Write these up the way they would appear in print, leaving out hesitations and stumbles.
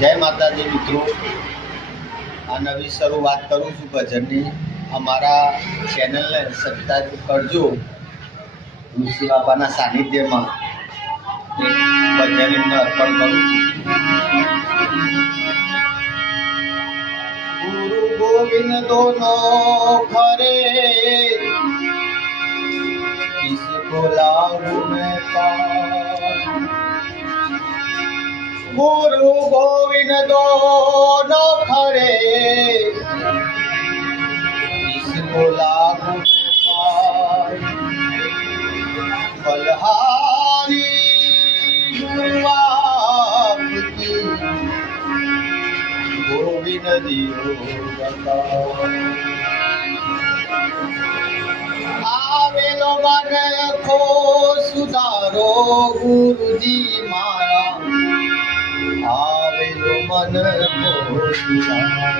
જય માતાજી મિત્રો, આ નવી શરૂઆત કરું છું ભજનની. અમારા ચેનલને સબસ્ક્રાઈબ કરજો. ઋષિ બાપાના સાનિધ્યમાં એક ભજન એમને અર્પણ કરું છું. ગુરુ ગોવિંદ દોનો ખરે કિસકો લાગુ મેં પાર. गुरु गोविंद दोनों खरे इसको लागू बलहारी गुरु आपकी गोविंद दियो बताओ. आवेलो मन को सुधारो गुरुजी मारा, आवेलो मन को सुधारो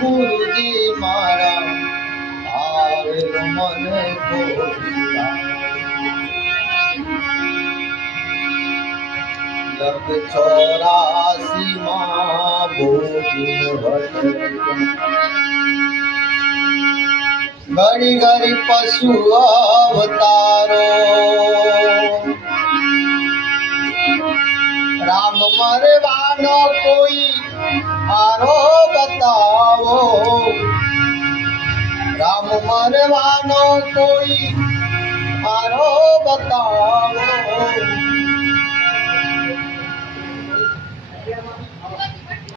गुरुजी मारा, आवेलो मन को सुधारो. लख 84 मां बोधिन भट, घड़ी घड़ी पशु अवतारो. राम मरवानो कोई आरो बताओ, राम मरवानो कोई आरो बताओ.